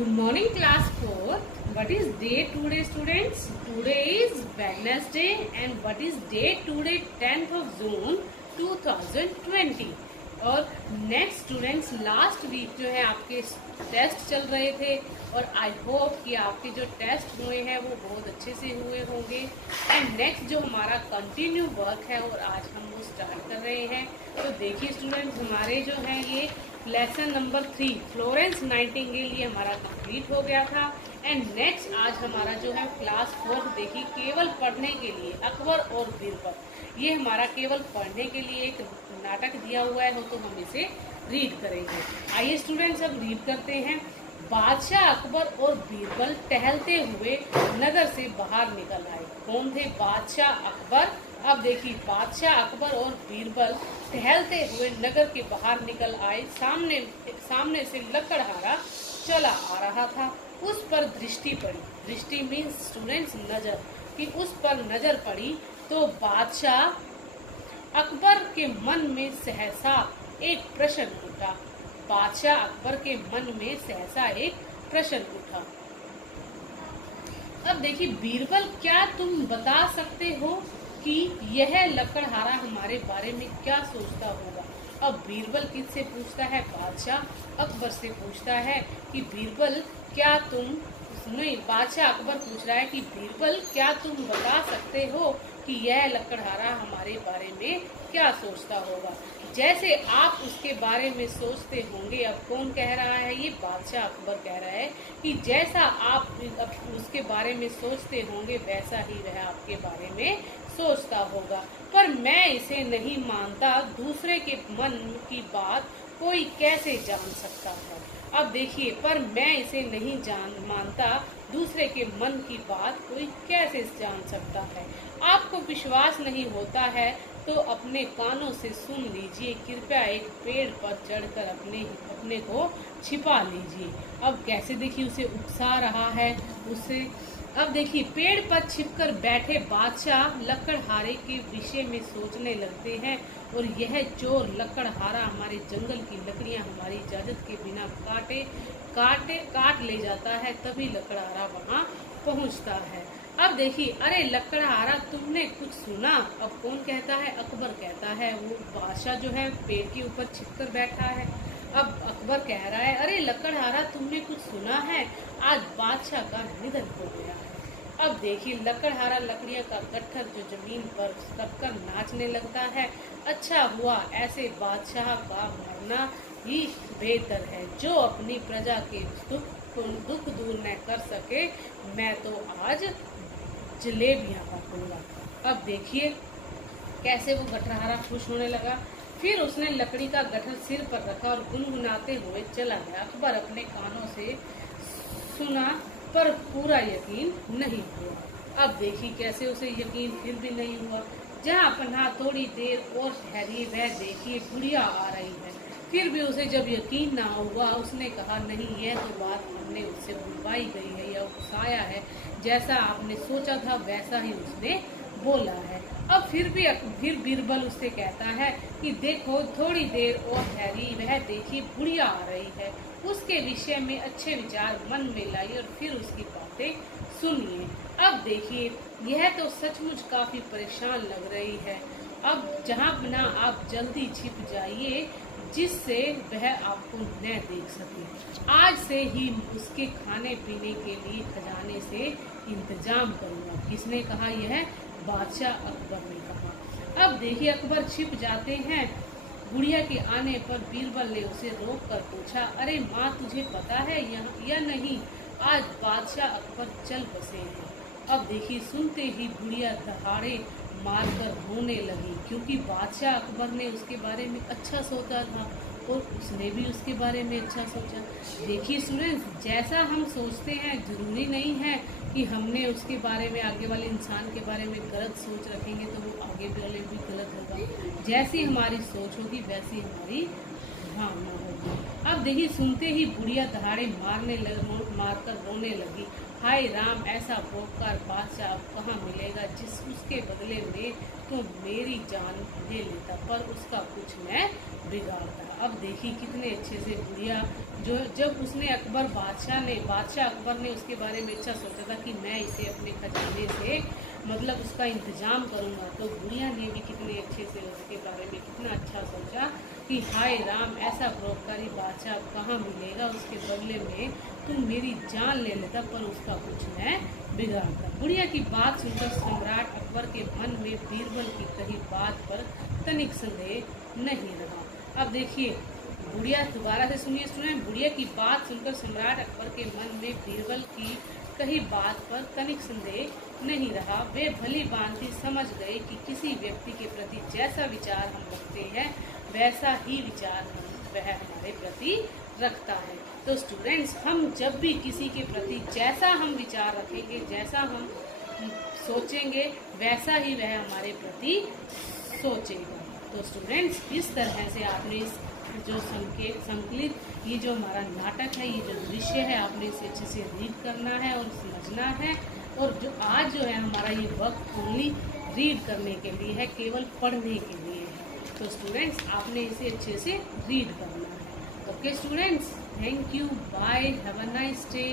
Good morning, class 4. What is day today, students? Today is Wednesday, and what is day today? 10th of June 2020. और next students, last week जो है आपके test चल रहे थे और आई होप कि आपके जो टेस्ट हुए हैं वो बहुत अच्छे से हुए होंगे। एंड नेक्स्ट जो हमारा कंटिन्यू वर्क है और आज हम वो स्टार्ट कर रहे हैं। तो देखिए स्टूडेंट्स, हमारे जो है ये लेसन नंबर 3 फ्लोरेंस नाइटिंगेल ये हमारा कंप्लीट हो गया था। एंड नेक्स्ट आज हमारा जो है क्लास 4 देखिए केवल पढ़ने के लिए अकबर और बीरबल, ये हमारा केवल पढ़ने के लिए एक नाटक दिया हुआ है, तो हम इसे रीड करेंगे। आइए स्टूडेंट्स अब रीड करते हैं। बादशाह अकबर और बीरबल टहलते हुए नगर से बाहर निकल आए। कौन थे? बादशाह अकबर। अब देखिए, बादशाह अकबर और बीरबल टहलते हुए नगर के बाहर निकल आए। सामने से लकड़हारा चला आ रहा था। उस पर दृष्टि पड़ी। दृष्टि मीन्स स्टूडेंट्स नजर, कि उस पर नजर पड़ी तो बादशाह अकबर के मन में सहसा एक प्रश्न उठा। बादशाह अकबर के मन में सहसा एक प्रश्न उठा। अब देखिए, बीरबल क्या तुम बता सकते हो कि यह लकड़हारा हमारे बारे में क्या सोचता होगा? अब बीरबल किससे पूछता है? बादशाह अकबर से पूछता है कि बीरबल क्या तुम, नहीं, बादशाह अकबर पूछ रहा है कि बीरबल क्या तुम बता सकते हो कि यह लकड़हारा हमारे बारे में क्या सोचता होगा? जैसे आप उसके बारे में सोचते होंगे। अब कौन कह रहा है? ये बादशाह अकबर कह रहा है कि जैसा आप उसके बारे में सोचते होंगे वैसा ही वह आपके बारे में सोचता होगा, पर मैं इसे नहीं मानता। दूसरे के मन की बात कोई कैसे जान सकता है? अब देखिए, पर मैं इसे नहीं मानता। दूसरे के मन की बात कोई कैसे जान सकता है? आपको विश्वास नहीं होता है तो अपने कानों से सुन लीजिए। कृपया एक पेड़ पर चढ़कर अपने को छिपा लीजिए। अब कैसे देखिए उसे उकसा रहा है उसे। अब देखिए, पेड़ पर छिपकर बैठे बादशाह लकड़हारे के विषय में सोचने लगते हैं और यह चोर लकड़हारा हमारे जंगल की लकड़ियां हमारी इजाजत के बिना काट ले जाता है। तभी लकड़हारा वहां पहुंचता है। अब देखिए, अरे लकड़हारा तुमने कुछ सुना? अब कौन कहता है? अकबर कहता है। वो बादशाह जो है पेड़ के ऊपर छिपकर बैठा है। अब अकबर कह रहा है, अरे लकड़हारा तुमने कुछ सुना है? आज बादशाह का निधन हो गया है। अब देखिए, लकड़हारा लकड़ियां का गट्ठर जो जमीन पर कटकर नाचने लगता है। अच्छा हुआ, ऐसे बादशाह का मरना ही बेहतर है जो अपनी प्रजा के दुख दूर न कर सके। मैं तो आज जलेबियां काटूंगा। अब देखिए कैसे वो गट्ठरहारा खुश होने लगा। फिर उसने लकड़ी का गट्ठर सिर पर रखा और गुनगुनाते हुए चला गया। अकबर अपने कानों से सुना पर पूरा यकीन नहीं हुआ। अब देखिए कैसे उसे यकीन फिर भी नहीं हुआ। जहाँ पन्हा थोड़ी देर और ठहरी, वह देखिए बुढ़िया आ रही है। फिर भी उसे जब यकीन ना हुआ, उसने कहा, नहीं, यह तो बात हमने उससे बुलवाई गई है या उकसाया है। जैसा आपने सोचा था वैसा ही उसने बोला है। अब फिर बीरबल उससे कहता है कि देखो थोड़ी देर और ठहरी, वह देखिए बुढ़िया आ रही है। उसके विषय में अच्छे विचार मन में लाई और फिर उसकी बातें सुनिए। अब देखिए, यह तो सचमुच काफी परेशान लग रही है। अब जहाँ बिना आप जल्दी छिप जाइए जिससे वह आपको न देख सके। आज से ही उसके खाने पीने के लिए खजाने से इंतजाम करूंगा। किसने कहा? यह बादशाह अकबर ने कहा। अब देखिए, अकबर छिप जाते हैं। बुढ़िया के आने पर बीरबल ने उसे रोक कर पूछा, अरे माँ, तुझे पता है या नहीं, आज बादशाह अकबर चल बसे हैं। अब देखिए, सुनते ही बुढ़िया दहाड़े मारकर रोने लगी, क्योंकि बादशाह अकबर ने उसके बारे में अच्छा सोचा था और उसने भी उसके बारे में अच्छा सोचा। देखिए स्टूडेंट्स, जैसा हम सोचते हैं जरूरी नहीं है कि हमने उसके बारे में, आगे वाले इंसान के बारे में गलत सोच रखेंगे तो वो आगे वाले भी गलत होगा। जैसी हमारी सोच होगी वैसी हमारी भावना होगी। अब देखिए, सुनते ही बुढ़िया दहाड़े मारकर रोने लगी हाय राम ऐसा परोपकार बादशाह अब कहाँ मिलेगा, जिस उसके बदले में तो मेरी जान ले लेता पर उसका कुछ मैं बिगाड़ता। अब देखिए कितने अच्छे से बुढ़िया, जो जब उसने बादशाह अकबर ने उसके बारे में अच्छा सोचा था कि मैं इसे अपने खजाने से मतलब उसका इंतजाम करूंगा, तो बुढ़िया ने भी कितने अच्छे से उसके बारे में कितना अच्छा सोचा कि हाय राम ऐसा परोपकारी बादशाह अब कहाँ मिलेगा, उसके बदले में तुम मेरी जान ले लेता पर उसका कुछ मैं बिगाड़ता। बुढ़िया की बात सुनकर सम्राट अकबर के मन में बीरबल की कही बात पर तनिक संदेह नहीं रहा। अब देखिए बुढ़िया, दोबारा से सुनिए स्टूडेंट, बुढ़िया की बात सुनकर सम्राट अकबर के मन में बीरबल की कही बात पर तनिक संदेह नहीं रहा। वे भली भांति समझ गए कि किसी व्यक्ति के प्रति जैसा विचार हम रखते हैं वैसा ही विचार वह हमारे प्रति रखता है। तो स्टूडेंट्स, हम जब भी किसी के प्रति जैसा हम विचार रखेंगे, जैसा हम सोचेंगे, वैसा ही वह हमारे प्रति सोचेगा। तो स्टूडेंट्स, इस तरह से आपने इस जो संकलित ये जो हमारा नाटक है, ये जो दृश्य है, आपने इसे अच्छे से रीड करना है और समझना है। और जो आज जो है हमारा ये वक्त ओनली रीड करने के लिए है, केवल पढ़ने के लिए है। तो स्टूडेंट्स, आपने इसे अच्छे से रीड करना है। Okay students, thank you, bye, have a nice day.